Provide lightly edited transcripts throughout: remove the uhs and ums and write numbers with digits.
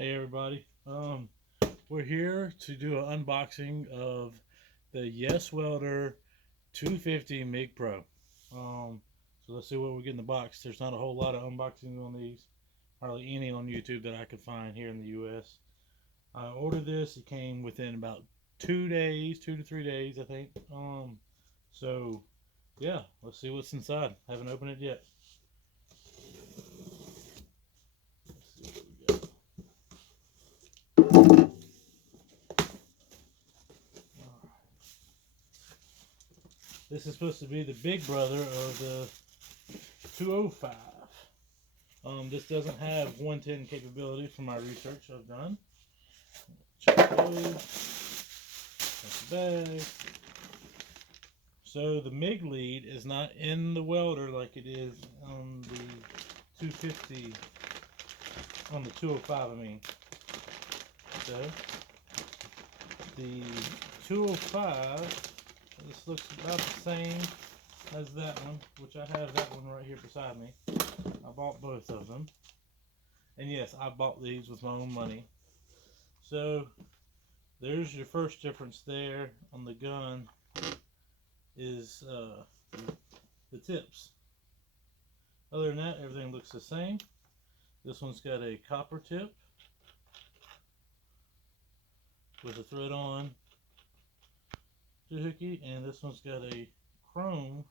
Hey everybody, we're here to do an unboxing of the YesWelder 250 Mig Pro. So let's see what we get in the box. There's not a whole lot of unboxings on these, hardly any on YouTube that I could find here in the US. I ordered this, it came within about 2 days, 2 to 3 days I think. So yeah, let's see what's inside. Haven't opened it yet. This is supposed to be the big brother of the 205. This doesn't have 110 capability from my research I've done. Check those. That's the bag. So the MIG lead is not in the welder like it is on the 250, on the 205 I mean. So the 205, this looks about the same as that one, which I have that one right here beside me. I bought both of them. And yes, I bought these with my own money. So there's your first difference there on the gun is the tips. Other than that, everything looks the same. This one's got a copper tip with a thread on doohickey, and this one's got a chrome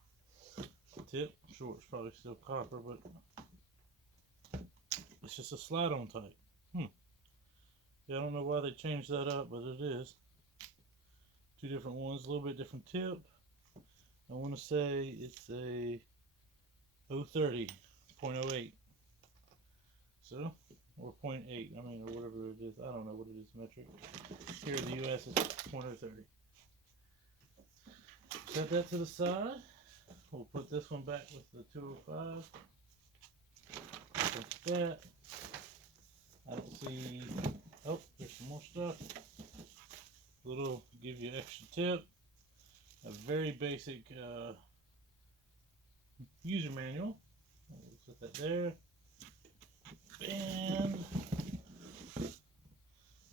tip. I'm sure it's probably still copper, but it's just a slide-on type. Yeah, I don't know why they changed that up, but it is. Two different ones, a little bit different tip. I want to say it's a 030.08. So, or 0.8, I mean, or whatever it is. I don't know what it is metric. Here in the US it's 0.030. Set that to the side. We'll put this one back with the 205. Like that. I don't see. Oh, there's some more stuff. Little give you extra tip. A very basic user manual. We'll set that there. And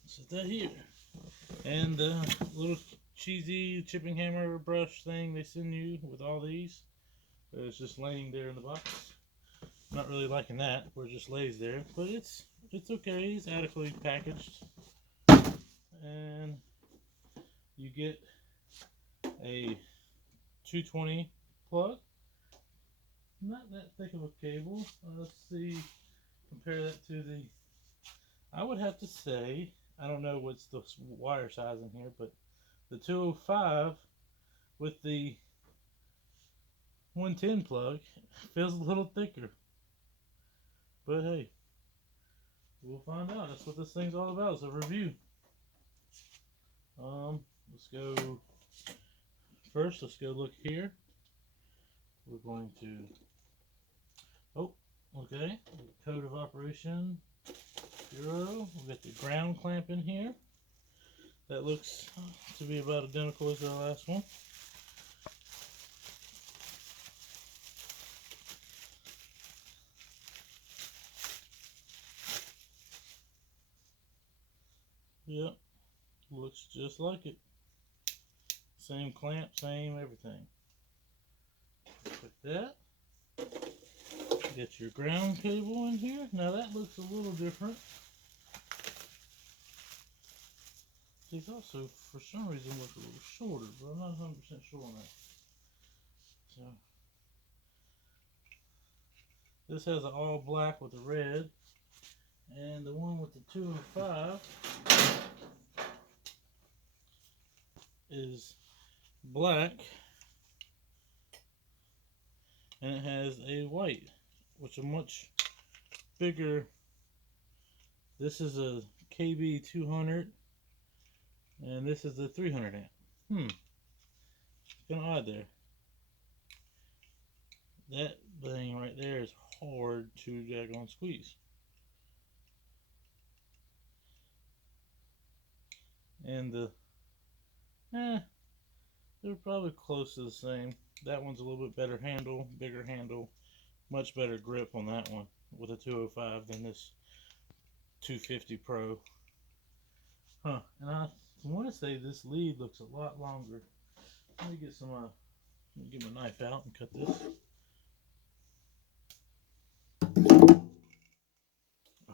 set that here. And the little cheesy chipping hammer brush thing they send you with all these. It's just laying there in the box. Not really liking that, where it just lays there, but it's okay. It's adequately packaged. And you get a 220 plug. Not that thick of a cable. Let's see, compare that to the, I would have to say, I don't know what's the wire size in here, but the 205 with the 110 plug feels a little thicker. But hey, we'll find out. That's what this thing's all about. It's a review. Let's go first. Let's go look here. We're going to. Oh, okay. Code of operation 0. We'll get the ground clamp in here. That looks to be about identical as the last one. Yep, looks just like it. Same clamp, same everything. Like that. Get your ground cable in here. Now that looks a little different. These also, for some reason, look a little shorter, but I'm not 100% sure on that. So, this has an all black with a red, and the one with the 205 is black, and it has a white, which is much bigger. This is a KB 200, and this is a 300 amp. Kind of odd there. That thing right there is hard to daggone squeeze. And they're probably close to the same. That one's a little bit better handle, bigger handle, much better grip on that one with a 205 than this 250 Pro. Huh, and I want to say this lead looks a lot longer. Let me get some, let me get my knife out and cut this.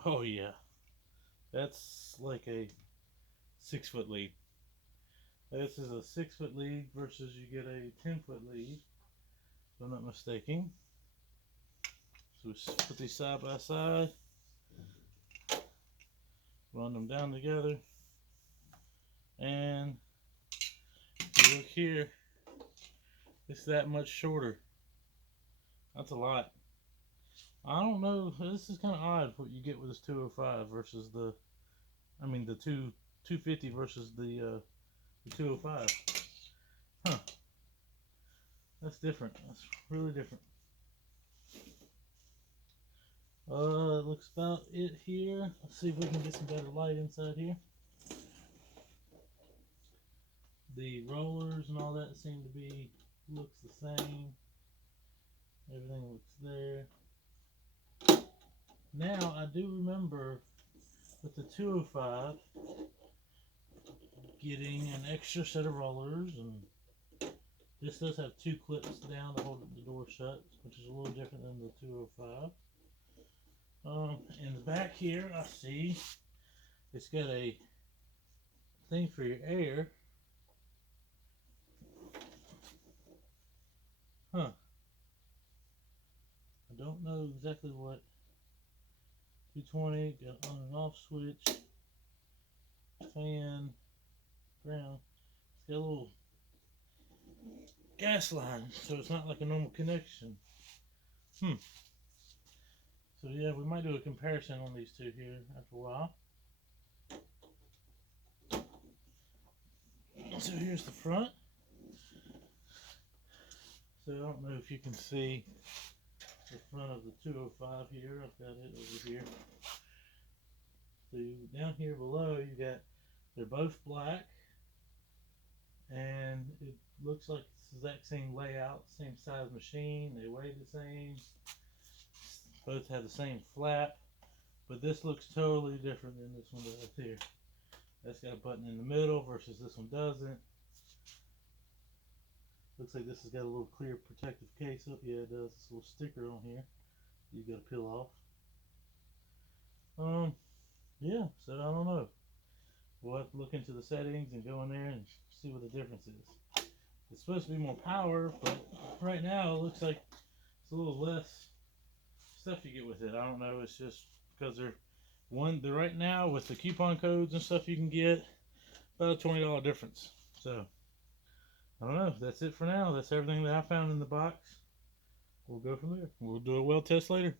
Oh yeah, that's like a 6-foot lead. This is a 6-foot lead versus you get a 10-foot lead, if I'm not mistaken. So we put these side by side, run them down together, and if you look here, it's that much shorter. That's a lot. I don't know, this is kind of odd what you get with this 205 versus the, I mean the 250 versus the 205. Huh. That's different. That's really different. It looks about it here. Let's see if we can get some better light inside here. The rollers and all that seem to be, looks the same. Everything looks there. Now, I do remember with the 205 getting an extra set of rollers, and this does have 2 clips down to hold the door shut, which is a little different than the 205. In the back here, I see it's got a thing for your air. Huh. I don't know exactly what. 220, got on and off switch, fan, ground. It's got a little gas line, so it's not like a normal connection. So yeah, we might do a comparison on these two here after a while. So here's the front. So I don't know if you can see the front of the 205 here. I've got it over here. So down here below, you got, they're both black, and it looks like it's the exact same layout, same size machine. They weigh the same. Both have the same flap, but this looks totally different than this one does here. That's got a button in the middle versus this one doesn't. Looks like this has got a little clear protective case up. Yeah, it does. This little sticker on here you got to peel off. Yeah, so I don't know. We'll have to look into the settings and go in there and see what the difference is. It's supposed to be more power, but right now it looks like it's a little less stuff you get with it. I don't know. It's just because they're right now with the coupon codes and stuff you can get about a $20 difference. So I don't know. That's it for now. That's everything that I found in the box. We'll go from there. We'll do a weld test later.